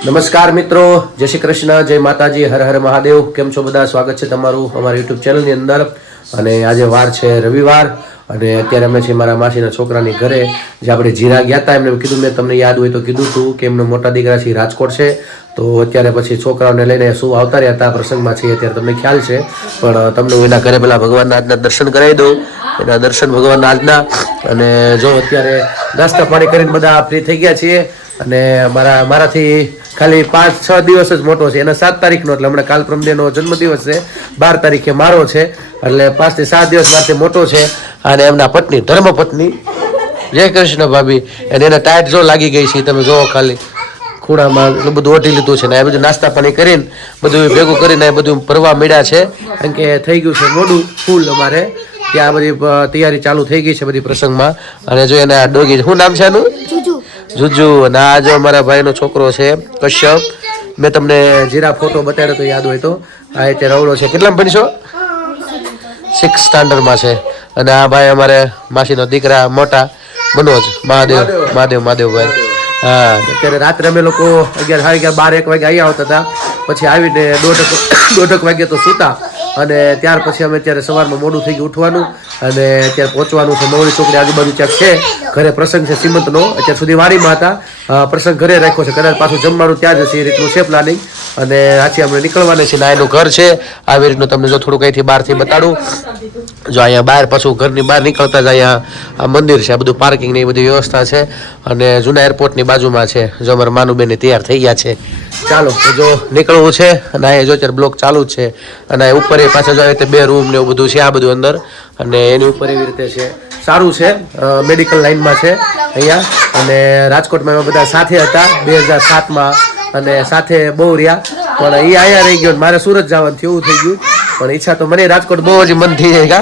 નમસ્કાર મિત્રો, જય શ્રી કૃષ્ણ, જય માતાજી, હર હર મહાદેવ. કેમ છો બધા? સ્વાગત છે તમારું અમારા યુટ્યુબ ચેનલની અંદર. અને આજે વાર છે રવિવાર અને અત્યારે અમે છીએ મારા માસીના છોકરાની ઘરે, જે આપણે જીરા ગયા હતા. એમને કીધું, મેં તમને યાદ હોય તો કીધું હતું કે એમનો મોટા દીકરા છે રાજકોટ છે, તો અત્યારે પછી છોકરાઓને લઈને શું આવતા રહ્યા હતા પ્રસંગમાં છીએ અત્યારે તમને ખ્યાલ છે. પણ તમને હું એના ઘરે પેલા ભગવાનના આજના દર્શન કરાવી દઉં, એના દર્શન ભગવાનના આજના. અને જો અત્યારે નાસ્તા પાણી કરીને બધા ફ્રી થઈ ગયા છીએ. અને મારાથી ખાલી 5-6 દિવસ જ મોટો છે, એના 7 તારીખનો, એટલે હમણાં કાલ પ્રમદેનો જન્મદિવસ છે, 12 તારીખે મારો છે, એટલે 5 થી 7 દિવસ મારથી મોટો છે. અને એમના પત્ની, ધર્મપત્ની જય કૃષ્ણ ભાભી, અને એને ટાઈટ જો લાગી ગઈ છે, તમે જોવો ખાલી ખૂણામાં એટલું બધું ઓઢી લીધું છે. ને એ બધું નાસ્તા પાણી કરીને બધું ભેગું કરીને એ બધું ભરવા મળ્યા છે, કારણ કે થઈ ગયું છે મોડું ફૂલ. અમારે ત્યાં બધી તૈયારી ચાલુ થઈ ગઈ છે બધી પ્રસંગમાં. અને જો એના ડોગી, શું નામ છે એનું? જુજુ. અને આ જો અમારા ભાઈનો છોકરો છે કશ્યપ. મેં તમને જીરા ફોટો બતાડ્યો તો યાદ હોય તો. આ રીતે રવડો છે. કેટલામાં ભણીશો? 6th સ્ટાન્ડર્ડમાં છે. અને આ ભાઈ અમારે માસીનો દીકરા મોટા, મનોજ. મહાદેવભાઈ. હા, અત્યારે રાત્રે અમે લોકો 11, 12, 1 વાગે અહીંયા આવતા હતા. પછી આવીને 1:30 વાગે તો સૂતા. અને ત્યાર પછી અમે અત્યારે સવારમાં મોડું થઈ ગયું ઉઠવાનું, અને અત્યારે પહોંચવાનું છે મવડી ચોકડી આજુબાજુ ક્યાંક છે. ઘરે પ્રસંગ છે સીમંતનો, અત્યાર સુધી વાડીમાં હતા, પ્રસંગ ઘરે રાખ્યો છે, કદાચ પાછું જમવાનું ત્યાં જ હશે, એ રીતનું છે પ્લાનિંગ. અને આથી અમે નીકળવાના છીએ. ના, એનું ઘર છે આવી રીતનું, તમને જો થોડુંક અહીંથી બહારથી બતાડું. જો અહીંયા બહાર પાછું ઘરની બહાર નીકળતા જ અહીંયા આ મંદિર છે, આ બધું પાર્કિંગની બધી વ્યવસ્થા છે, અને જૂના એરપોર્ટની બાજુમાં છે. જો અમારા માનુબેન તૈયાર થઈ ગયા છે. ચાલો જો નીકળવું છે. અને અહીંયા જો અત્યારે બ્લોક ચાલુ જ છે. અને ઉપર પાછા જો રીતે 2 રૂમ ને એવું બધું છે આ બધું અંદર. અને એની ઉપર એવી રીતે છે, સારું છે, મેડિકલ લાઇનમાં છે અહીંયા. અને રાજકોટમાં એમાં બધા સાથે હતા 2007માં, અને સાથે બહુ રહ્યા. પણ એ અહીંયા રહી ગયો, મારે સુરત જવાનું થયું, એવું થઈ ગયું. પણ ઈચ્છા તો મને રાજકોટ બહુ જ મન થઈ જાય,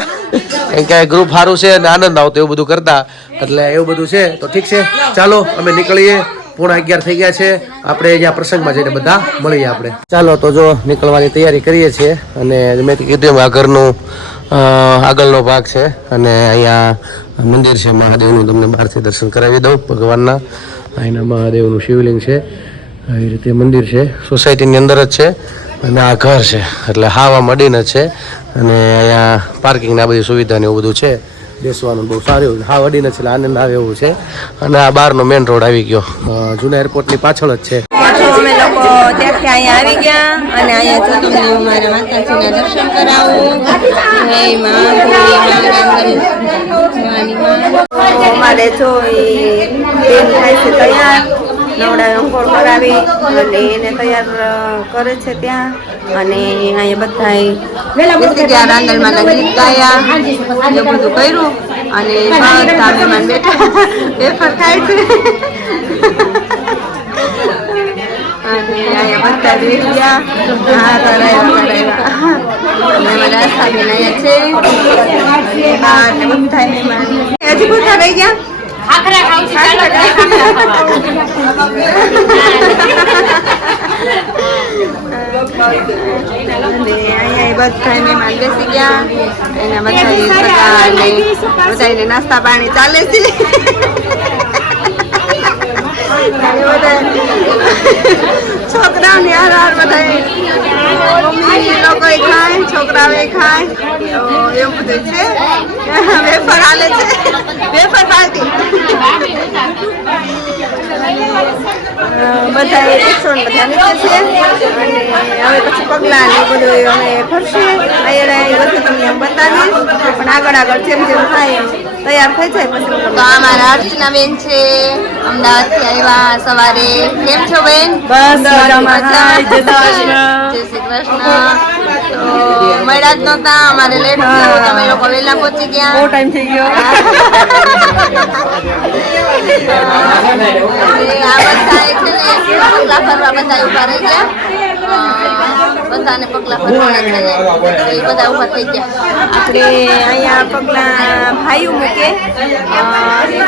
કારણ કે ગ્રુપ સારું છે અને આનંદ આવતો એવું બધું કરતા, એટલે એવું બધું છે. તો ઠીક છે, ચાલો અમે નીકળીએ. 11:30 થઈ ગયા છે. આપણે જ્યાં પ્રસંગમાં જઈને બધા મળીએ આપણે. ચાલો તો જો નીકળવાની તૈયારી કરીએ છીએ. અને મેં કીધું આ ઘરનું આગળનો ભાગ છે, અને અહીંયા મંદિર છે મહાદેવનું, તમને બહારથી દર્શન કરાવી દઉં ભગવાનના. અહીંના મહાદેવનું શિવલિંગ છે, આવી રીતે મંદિર છે, સોસાયટીની અંદર જ છે. અને આ ઘર છે, એટલે હાવા મડીને છે. અને અહીંયા પાર્કિંગના બધી સુવિધા ને એવું બધું છે, બેસવાનું બહુ સારું એવું, હા વડીને છે, આનંદ આવે એવું છે. અને આ બહારનો મેઇન રોડ આવી ગયો, જૂના એરપોર્ટની પાછળ જ છે. અમે લોકો ત્યાંથી અહીંયા આવી ગયા, અને અહીંયા જો તમને અમારા માતાજીના દર્શન કરાવું. અમારે જો બેન થાય છે તૈયાર, નવડા અંકોળ કરાવી અને એને તૈયાર કરે છે ત્યાં. અને અહીંયા બધા રાંદલમાં ગીત ગાયા, એવું બધું કર્યું. અને બધા મહેમાન બેઠા વેફર ખાય છે. અને અહીંયા બધા બેસી ગયા. હા, કરાવ્યા. અને અમારા આસ્થાબેન અહીંયા છે, અને બા ને બધા મહેમાન હજી બધા રહી ગયા. અને અહીંયા બધા મહેમાન બેસી ગયા. એના બધાને નાસ્તા પાણી ચાલે છે. છોકરાઓની હાર બધા મમ્મી લોકો ખાય, છોકરાઓ ખાય, તો એવું બધું છે. વેફર હાલે છે, વેફર પાર્ટી. બધા એકસો બધા નીચે છે. અને હવે પછી પગલા ને બધું અમે ફરશે. અહીંયા બધું તમને બતાવીશ, પણ આગળ જેમ થાય તૈયાર થઈ જાય પછી. તો અમારા અર્ચના બેન છે, અમદાવાદથી આવ્યા સવારે. કેમ છો બેન? બસ જય શ્રી કૃષ્ણ. તો મળ્યા જ નહોતા, અમારે લેટ થયું, તમે લોકો વહેલા પહોંચી ગયા. બહુ ટાઈમ થઈ ગયો. આ બધા છે ને પગલા ફરવા બધા ઉભા રહી ગયા. બધાને પગલા ફરવાના છે ને, એ બધા ઉભા થઈ ગયા. આપણે અહીંયા પગલા ભાઈઓ મૂકે,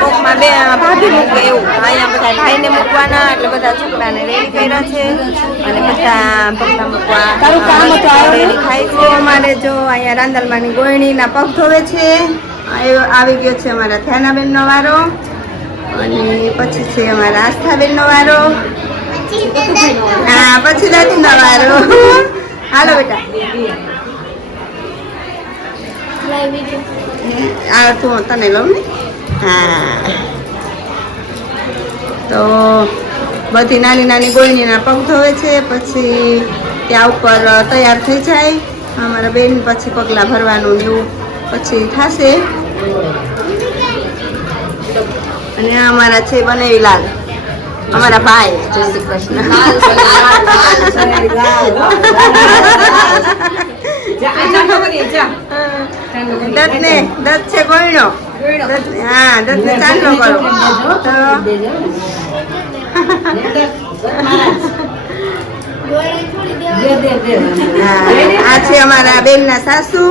કોકમાં બે ભાભી મૂકે એવું. અહીંયા બધા ભાઈને મૂકવાના, એટલે બધા છોકરાને રેડી કર્યા છે. અને બધા પગલા મૂકવા રેડી થાય છે. અમારે જો અહીંયા રાંદલમાની ગોયણીના પગ ધોવે છે. આવી ગયો છે અમારા ધ્યાનાબેનનો વારો, અને પછી છે અમારા આસ્થાબેનનો વારો. હા પછી દાદીનો વારો. હાલો બેટા. આ તું તને લઉં ને. હા તો બધી નાની નાની ગોળણીના પગ ધોવે છે, પછી ત્યાં ઉપર તૈયાર થઈ જાય અમારા બેન, પછી પગલાં ભરવાનું ને એવું પછી થશે. અને આ અમારા છે બનાવી લાલ, અમારા ભાઈ. જય શ્રી કૃષ્ણ. દત્ત છે ગોયણો. હા દત્ત ચાંદલો કરો. આ છે અમારા બેન ના સાસુ,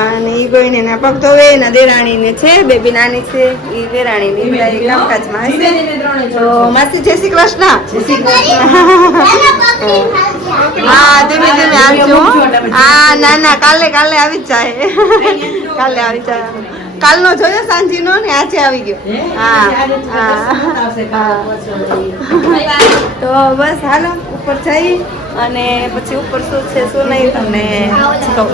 અને એ ગોયણીના પગ ધોવે. એના દેરાણીને છે, બેબી નાની છે, એ દેરાણીની કામકાજમાં હશે. તો માસી જય શ્રી કૃષ્ણ. હા ધીમે ધીમે આવજો. હા ના ના કાલે આવી જ જાય. કાલે આવી જાય. કાલનો જોયો સાંજીનો ને આજે આવી ગયો. હા તો બસ હાલો ઉપર જઈ અને પછી ઉપર શું છે શું નહીં તમને કહું.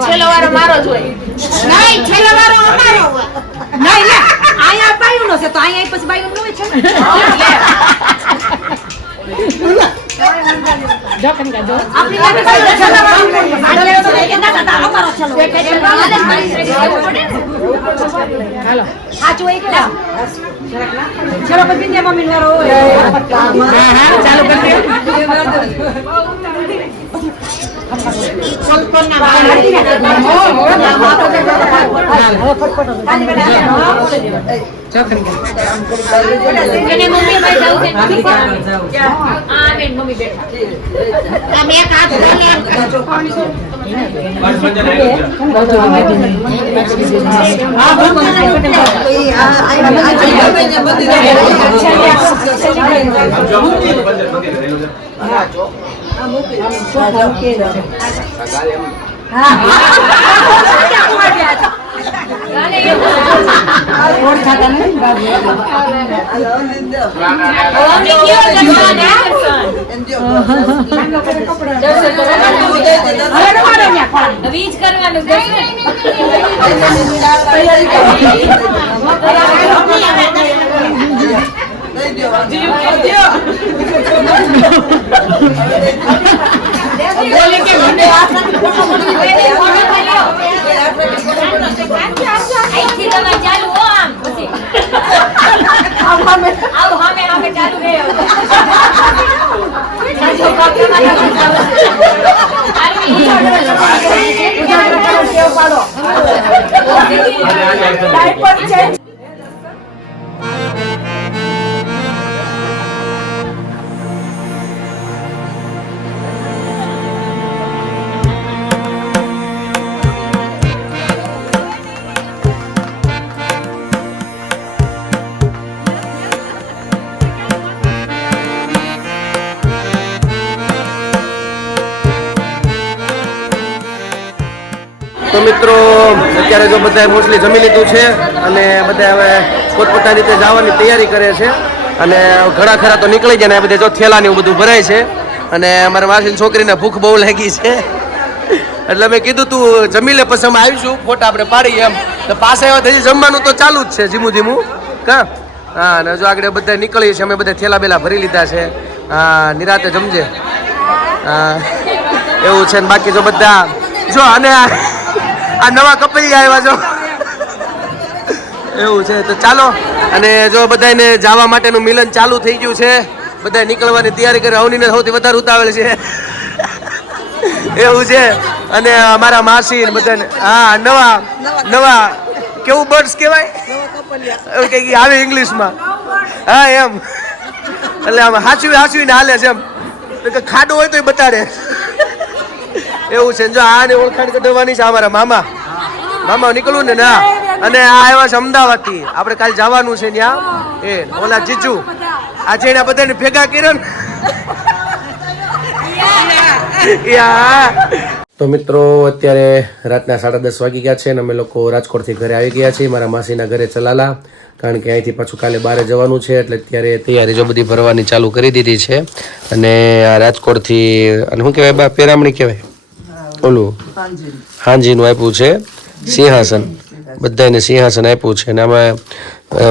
છેલ્લો વારો મારો જ હોય. તો મિત્રો અત્યારે જો બધાએ મોસ્ટલી જમી લીધું છે અને બધા હવે પોતપોતાની રીતે જવાની તૈયારી કરે છે અને ઘણા ખરા તો નીકળી ગયા ને બધે જો થેલાને એવું બધું ભરાય છે અને અમારા માસીની છોકરીને ભૂખ બહુ લાગી છે એટલે મેં કીધું તું જમી લે પછી અમે આવીશું ફોટા આપણે પાડીએ એમ તો પાસે આવ્યા હજી જમવાનું તો ચાલુ જ છે ધીમું ધીમું કા હા અને જો આગળ બધા નીકળીએ છીએ અમે બધા થેલા બેલા ભરી લીધા છે હા નિરાતે જમજે હા એવું છે ને બાકી જો બધા જો અને આ નવા કપલિયા આવ્યા છો એવું છે તો ચાલો અને જો બધાને જવા માટેનું મિલન ચાલુ થઈ ગયું છે બધા નીકળવાની તૈયારી કરે અવનીને સૌથી વધારે ઉતાવળ છે એવું છે અને અમારા માસી ને બધાને હા નવા નવા કેવું બર્ડ્સ કહેવાય એવું કંઈક આવે ઇંગ્લિશમાં હા એમ એટલે આમ હાચવીને હાલે છે એમ કે ખાડો હોય તો એ બતાડે એવું છે જો આને ઓળખાણ કઢવાની છે અમારા મામા નીકળવું ને ના અને આ આવ્યા છે અમદાવાદથી આપણે કાલે જવાનું છે ત્યાં એ ઓલા જીજુ આજે એના બધાને ભેગા કર્યા ને તો મિત્રો અત્યારે રાતના 10:30 વાગી ગયા છે અને અમે લોકો રાજકોટથી ઘરે આવી ગયા છીએ મારા માસીના ઘરે ચલાલા કારણ કે અહીંથી પાછું કાલે બહાર જવાનું છે એટલે અત્યારે તૈયારી જો બધી ભરવાની ચાલુ કરી દીધી છે અને આ રાજકોટથી અને શું કહેવાય બા પેરામણી કહેવાય ઓલું હાંજીનું આપ્યું છે સિંહાસન બધાને સિંહાસન આપ્યું છે અને આમાં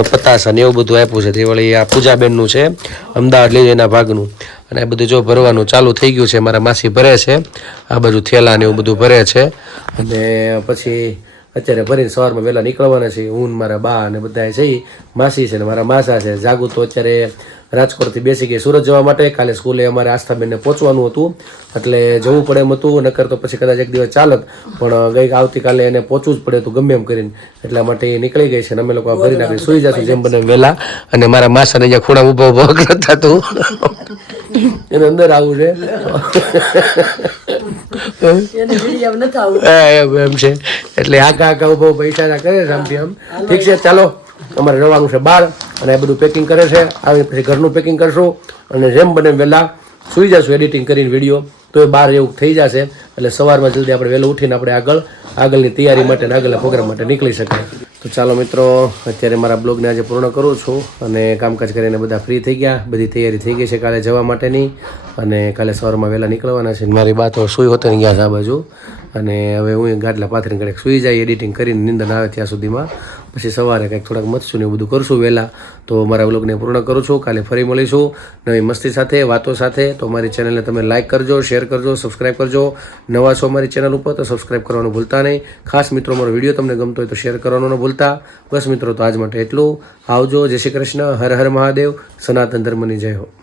પતાસન એવું બધું આપ્યું છે તે વળી આ પૂજાબેનનું છે અમદાવાદ લઈ એના ભાગનું અને આ બધું જો ભરવાનું ચાલુ થઈ ગયું છે મારા માસી ભરે છે આ બાજુ થેલા ને એવું બધું ભરે છે અને પછી અત્યારે ભરીને સવારમાં વહેલા નીકળવાના છે હું મારા બા અને બધા છે માસી છે ને મારા માસા છે જાગું તો અત્યારે રાજકોટથી બેસી ગઈ સુરત જવા માટે કાલે સ્કૂલે અમારે આસ્થાબેનને પહોંચવાનું હતું એટલે જવું પડે એમ હતું નકર તો પછી કદાચ એક દિવસ ચાલત પણ આવતીકાલે એને પહોંચવું જ પડે હતું ગમે એમ કરીને એટલા માટે એ નીકળી ગઈ છે અને અમે લોકો આ ભરી નાખી સુઈ જશું જેમ બને વહેલા અને મારા માસાને અહીંયા ખૂણા ઊભા ઊભા થતું એને અંદર આવું છે એમ છે એટલે આખા ઉભો પૈસા કરે છે આમથી આમ ઠીક છે ચાલો અમારે જવાનું છે બહાર અને એ બધું પેકિંગ કરે છે આવી પછી ઘરનું પેકિંગ કરશું અને જેમ બને વહેલા સુઈ જશું એડિટિંગ કરીને વિડીયો તો એ 12 એવું થઈ જશે. એટલે સવારમાં જલ્દી આપણે વહેલું ઉઠીને આપણે આગળની તૈયારી માટે અને આગળના પ્રોગ્રામ માટે નીકળી શકાય. તો ચાલો મિત્રો, અત્યારે મારા બ્લોગને આજે પૂર્ણ કરું છું અને કામકાજ કરીને બધા ફ્રી થઈ ગયા. બધી તૈયારી થઈ ગઈ છે કાલે જવા માટેની અને કાલે સવારમાં વહેલા નીકળવાના છે. મારી બા તો સૂઈ હોતે ગયા છે આ બાજુ અને હવે હું ગાટલા પાથરીને ઘડીક સૂઈ જાય એડિટિંગ કરીને નિંદર આવે ત્યાં સુધીમાં. પછી સવારે કંઈક થોડાક મથશું ને એવું બધું કરશું વહેલા. તો મારા વ્લોગને પૂર્ણ કરું છું. કાલે ફરી મળીશું નવી મસ્તી સાથે, વાતો સાથે. તો મારી ચેનલને તમે લાઇક કરજો, શેર કરજો, સબસ્ક્રાઈબ કરજો. નવા છો મારી ચેનલ ઉપર તો સબસ્ક્રાઈબ કરવાનું ભૂલતા નહીં. ખાસ મિત્રો, મારો વિડીયો તમને ગમતો હોય તો શેર કરવાનું ન ભૂલતા. બસ મિત્રો, તો આજ માટે એટલું. આવજો. જય શ્રી કૃષ્ણ. હર હર મહાદેવ. સનાતન ધર્મની જય હો.